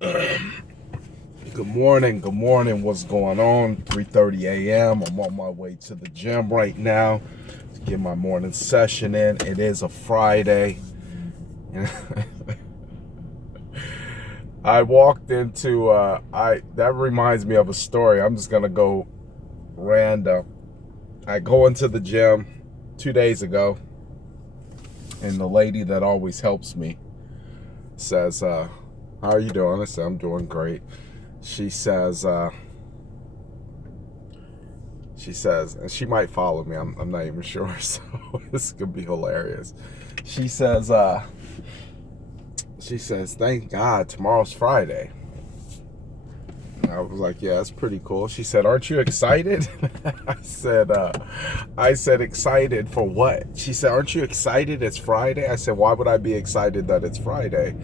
Good morning. Good morning. What's going on? 3:30 a.m. I'm on my way to the gym right now to get my morning session in. It is a Friday. I walked into that reminds me of a story. I'm just gonna go random. I go into the gym 2 days ago, and the lady that always helps me says, how are you doing? I said, I'm doing great. She says, and she might follow me. I'm not even sure, so this could be hilarious. She says, thank God tomorrow's Friday. I was like, yeah, that's pretty cool. She said, aren't you excited? I said, excited for what? She said, aren't you excited it's Friday? I said, why would I be excited that it's Friday?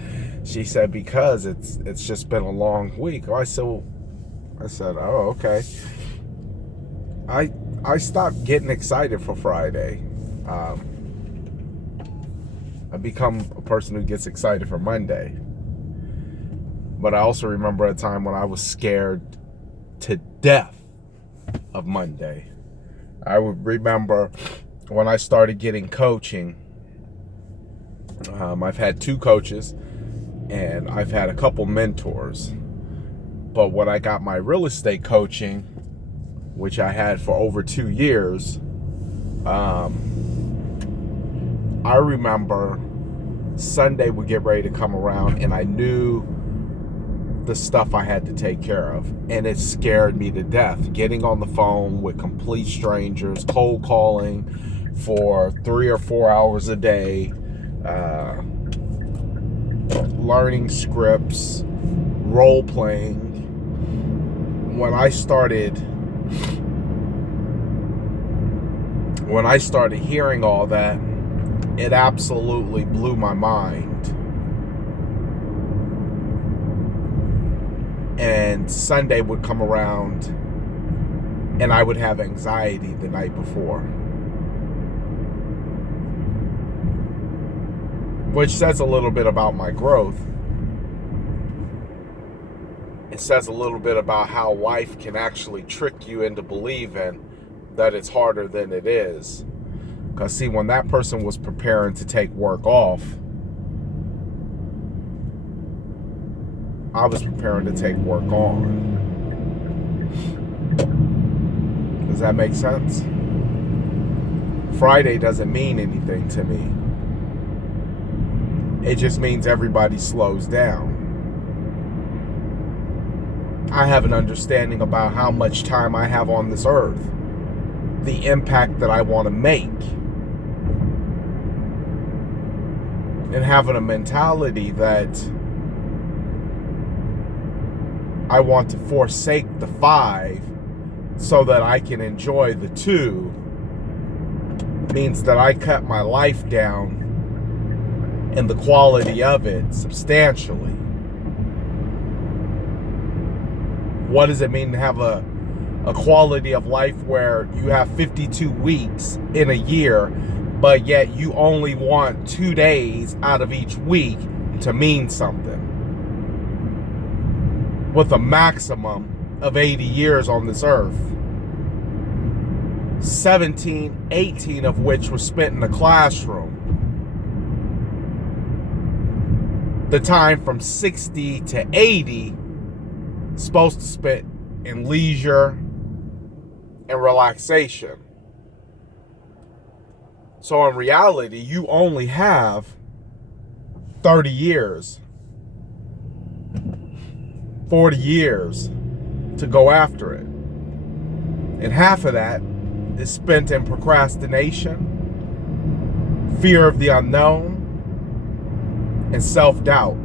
She said, because it's just been a long week. I said, oh, okay. I stopped getting excited for Friday. I become a person who gets excited for Monday. But I also remember a time when I was scared to death of Monday. I would remember when I started getting coaching. I've had 2 coaches and I've had a couple mentors. But when I got my real estate coaching, which I had for over 2 years, I remember Sunday would get ready to come around and I knew the stuff I had to take care of, and it scared me to death. Getting on the phone with complete strangers, cold calling for 3 or 4 hours a day, learning scripts, role playing. When I started hearing all that, it absolutely blew my mind. And Sunday would come around and I would have anxiety the night before. Which says a little bit about my growth. It says a little bit about how life can actually trick you into believing that it's harder than it is. Because see, when that person was preparing to take work off, I was preparing to take work on. Does that make sense? Friday doesn't mean anything to me. It just means everybody slows down. I have an understanding about how much time I have on this earth, the impact that I want to make, and having a mentality that I want to forsake the 5 so that I can enjoy the 2 means that I cut my life down and the quality of it substantially. What does it mean to have a quality of life where you have 52 weeks in a year, but yet you only want 2 days out of each week to mean something? With a maximum of 80 years on this earth, 17, 18 of which were spent in the classroom. The time from 60 to 80 supposed to spend in leisure and relaxation. So in reality, you only have 30 years, 40 years to go after it. And half of that is spent in procrastination, fear of the unknown, and self-doubt.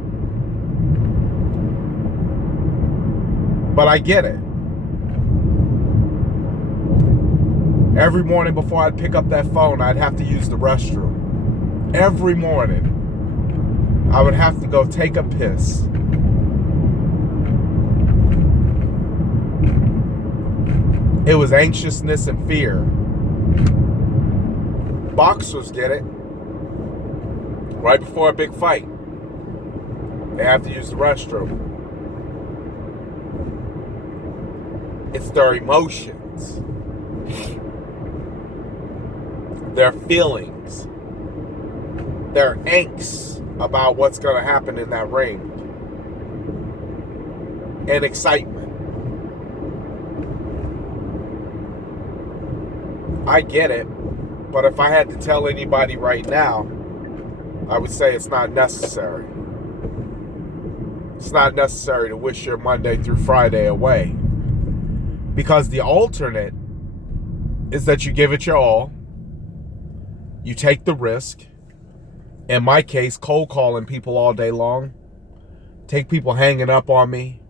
But I get it. Every morning before I'd pick up that phone, I'd have to use the restroom. Every morning, I would have to go take a piss. It was anxiousness and fear. Boxers get it. Right before a big fight, they have to use the restroom. It's their emotions, their feelings, their angst about what's going to happen in that ring, and excitement. I get it, but if I had to tell anybody right now, I would say it's not necessary. It's not necessary to wish your Monday through Friday away. Because the alternate is that you give it your all, you take the risk. In my case, cold calling people all day long, take people hanging up on me,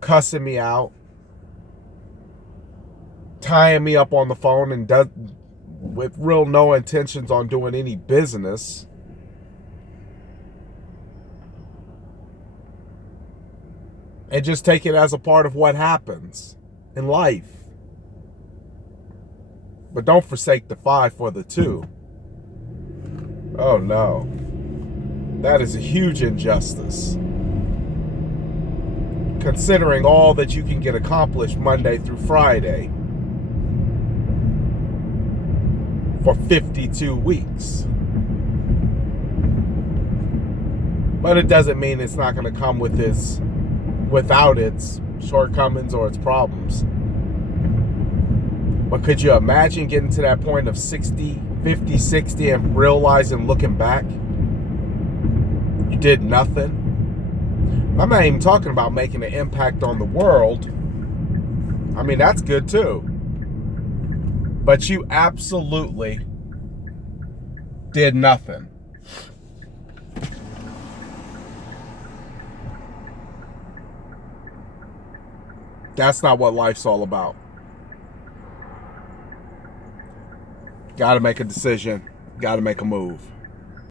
cussing me out, tying me up on the phone and with real no intentions on doing any business. And just take it as a part of what happens in life. But don't forsake the 5 for the 2. Oh no. That is a huge injustice. Considering all that you can get accomplished Monday through Friday for 52 weeks. But it doesn't mean it's not going to come without its shortcomings or its problems. But could you imagine getting to that point of 60, 50, 60 and realizing, looking back, you did nothing? I'm not even talking about making an impact on the world. I mean, that's good too. But you absolutely did nothing. That's not what life's all about. Got to make a decision. Got to make a move.